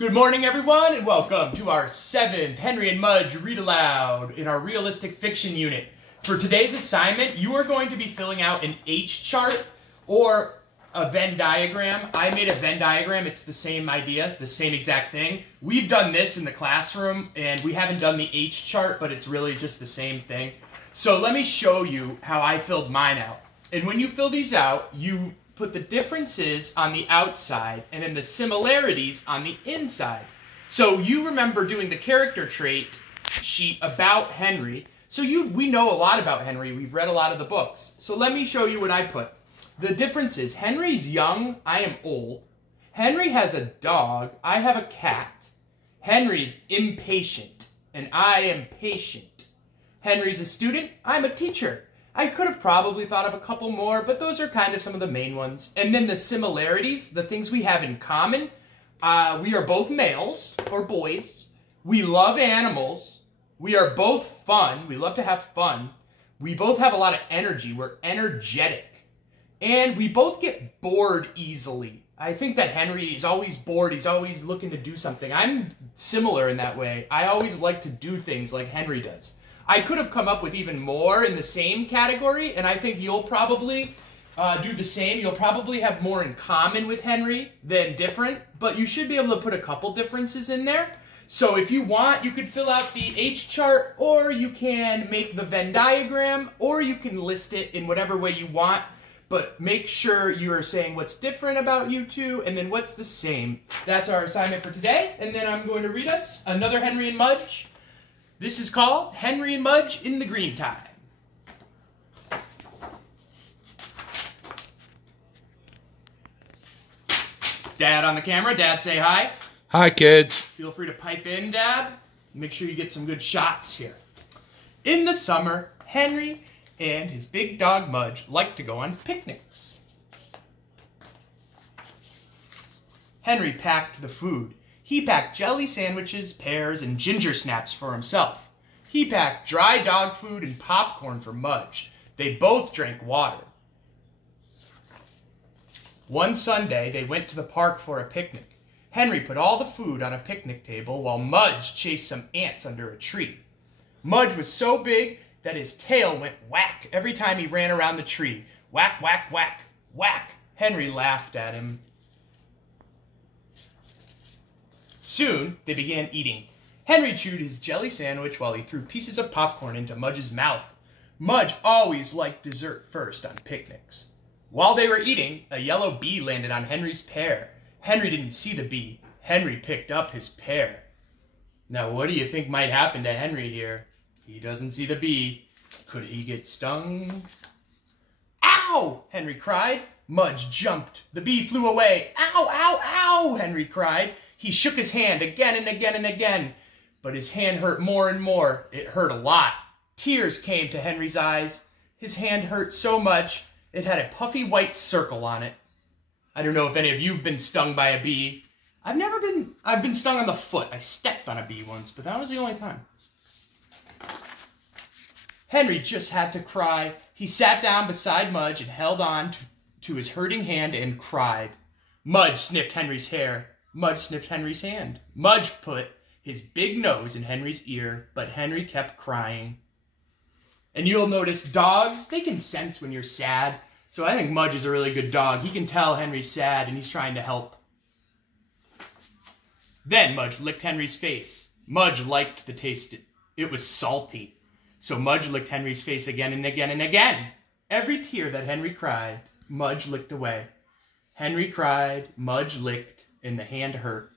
Good morning, everyone, and welcome to our 7th Henry and Mudge Read Aloud in our realistic fiction unit. For today's assignment, you are going to be filling out an H chart or a Venn diagram. I made a Venn diagram. It's the same idea, the same exact thing. We've done this in the classroom, and we haven't done the H chart, but it's really just the same thing. So let me show you how I filled mine out. And when you fill these out, you put the differences on the outside and then the similarities on the inside. So you remember doing the character trait sheet about Henry. So we know a lot about Henry. We've read a lot of the books. So let me show you what I put. The differences: Henry's young, I am old. Henry has a dog, I have a cat. Henry's impatient, and I am patient. Henry's a student, I'm a teacher. I could have probably thought of a couple more, but those are kind of some of the main ones. And then the similarities, the things we have in common. We are both males, or boys. We love animals. We are both fun. We love to have fun. We both have a lot of energy. We're energetic. And we both get bored easily. I think that Henry is always bored. He's always looking to do something. I'm similar in that way. I always like to do things like Henry does. I could have come up with even more in the same category, and I think you'll probably do the same. You'll probably have more in common with Henry than different, but you should be able to put a couple differences in there. So if you want, you could fill out the H chart, or you can make the Venn diagram, or you can list it in whatever way you want, but make sure you are saying what's different about you two, and then what's the same. That's our assignment for today, and then I'm going to read us another Henry and Mudge. This is called Henry and Mudge in the Green Time. Dad on the camera. Dad, say hi. Hi, kids. Feel free to pipe in, Dad. Make sure you get some good shots here. In the summer, Henry and his big dog Mudge like to go on picnics. Henry packed the food. He packed jelly sandwiches, pears, and ginger snaps for himself. He packed dry dog food and popcorn for Mudge. They both drank water. One Sunday, they went to the park for a picnic. Henry put all the food on a picnic table while Mudge chased some ants under a tree. Mudge was so big that his tail went whack every time he ran around the tree. Whack, whack, whack, whack. Henry laughed at him. Soon, they began eating. Henry chewed his jelly sandwich while he threw pieces of popcorn into Mudge's mouth. Mudge always liked dessert first on picnics. While they were eating, a yellow bee landed on Henry's pear. Henry didn't see the bee. Henry picked up his pear. Now, what do you think might happen to Henry here? He doesn't see the bee. Could he get stung? Ow! Henry cried. Mudge jumped. The bee flew away. Ow, ow, ow! Henry cried. He shook his hand again and again and again, but his hand hurt more and more. It hurt a lot. Tears came to Henry's eyes. His hand hurt so much, it had a puffy white circle on it. I don't know if any of you have been stung by a bee. I've been stung on the foot. I stepped on a bee once, but that was the only time. Henry just had to cry. He sat down beside Mudge and held on to his hurting hand and cried. Mudge sniffed Henry's hair. Mudge sniffed Henry's hand. Mudge put his big nose in Henry's ear, but Henry kept crying. And you'll notice dogs, they can sense when you're sad. So I think Mudge is a really good dog. He can tell Henry's sad and he's trying to help. Then Mudge licked Henry's face. Mudge liked the taste. It was salty. So Mudge licked Henry's face again and again and again. Every tear that Henry cried, Mudge licked away. Henry cried, Mudge licked, and the hand hurt.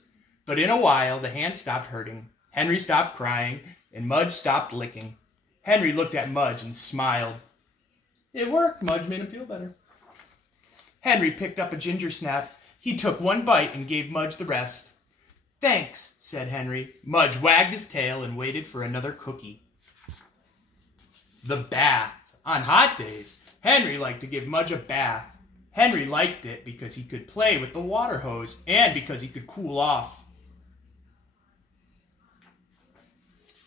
But in a while, the hand stopped hurting. Henry stopped crying, and Mudge stopped licking. Henry looked at Mudge and smiled. It worked. Mudge made him feel better. Henry picked up a ginger snap. He took one bite and gave Mudge the rest. Thanks, said Henry. Mudge wagged his tail and waited for another cookie. The bath. On hot days, Henry liked to give Mudge a bath. Henry liked it because he could play with the water hose and because he could cool off.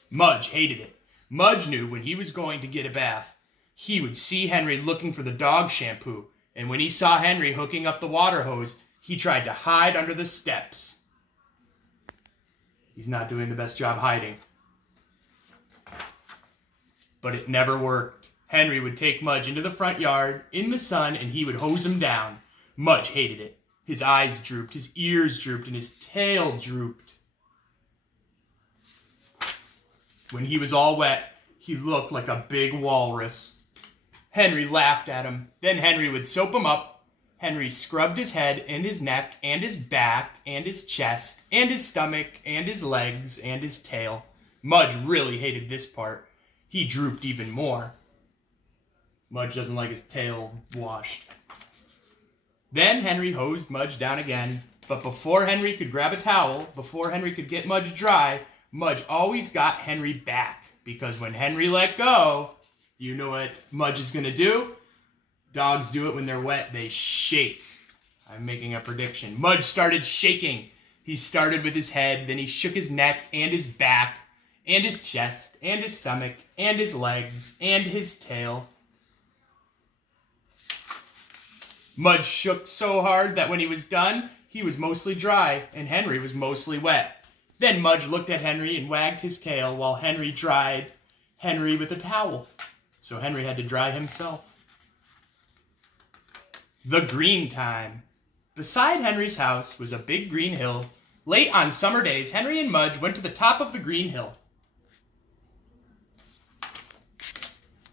Mudge hated it. Mudge knew when he was going to get a bath, he would see Henry looking for the dog shampoo, and when he saw Henry hooking up the water hose, he tried to hide under the steps. He's not doing the best job hiding. But it never worked. Henry would take Mudge into the front yard, in the sun, and he would hose him down. Mudge hated it. His eyes drooped, his ears drooped, and his tail drooped. When he was all wet, he looked like a big walrus. Henry laughed at him. Then Henry would soap him up. Henry scrubbed his head and his neck and his back and his chest and his stomach and his legs and his tail. Mudge really hated this part. He drooped even more. Mudge doesn't like his tail washed. Then Henry hosed Mudge down again. But before Henry could grab a towel, before Henry could get Mudge dry, Mudge always got Henry back. Because when Henry let go, you know what Mudge is going to do? Dogs do it when they're wet. They shake. I'm making a prediction. Mudge started shaking. He started with his head, then he shook his neck and his back, and his chest, and his stomach, and his legs, and his tail. Mudge shook so hard that when he was done, he was mostly dry, and Henry was mostly wet. Then Mudge looked at Henry and wagged his tail while Henry dried Henry with a towel. So Henry had to dry himself. The green time. Beside Henry's house was a big green hill. Late on summer days, Henry and Mudge went to the top of the green hill.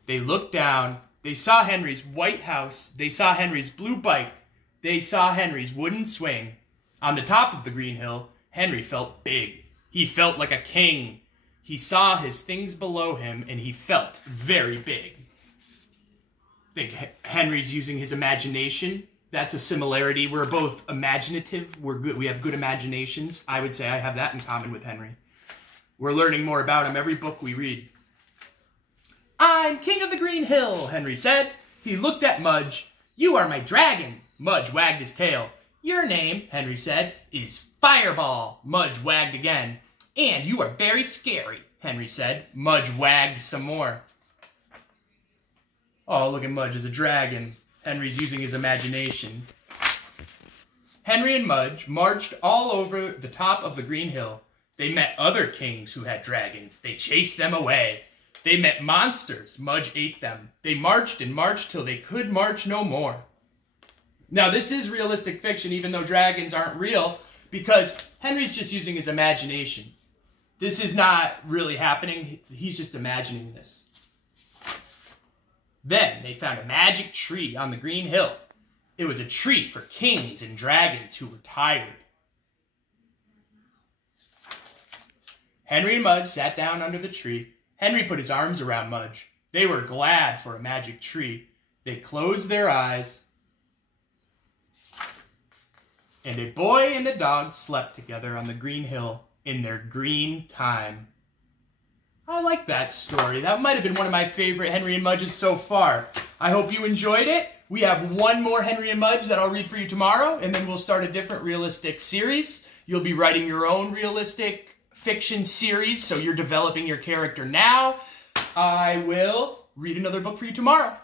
They looked down. They saw Henry's white house. They saw Henry's blue bike. They saw Henry's wooden swing. On the top of the green hill, Henry felt big. He felt like a king. He saw his things below him, and he felt very big. I think Henry's using his imagination. That's a similarity. We're both imaginative. We're good. We have good imaginations. I would say I have that in common with Henry. We're learning more about him every book we read. "I'm king of the green hill," Henry said. He looked at Mudge. "You are my dragon." Mudge wagged his tail. "Your name," Henry said, "is Fireball." Mudge wagged again. "And you are very scary," Henry said. Mudge wagged some more. Oh, look at Mudge as a dragon. Henry's using his imagination. Henry and Mudge marched all over the top of the green hill. They met other kings who had dragons. They chased them away. They met monsters. Mudge ate them. They marched and marched till they could march no more. Now, this is realistic fiction, even though dragons aren't real, because Henry's just using his imagination. This is not really happening. He's just imagining this. Then they found a magic tree on the green hill. It was a tree for kings and dragons who were tired. Henry and Mudge sat down under the tree. Henry put his arms around Mudge. They were glad for a magic tree. They closed their eyes. And a boy and a dog slept together on the green hill in their green time. I like that story. That might have been one of my favorite Henry and Mudges so far. I hope you enjoyed it. We have one more Henry and Mudge that I'll read for you tomorrow, and then we'll start a different realistic series. You'll be writing your own realistic fiction series, so you're developing your character now. I will read another book for you tomorrow.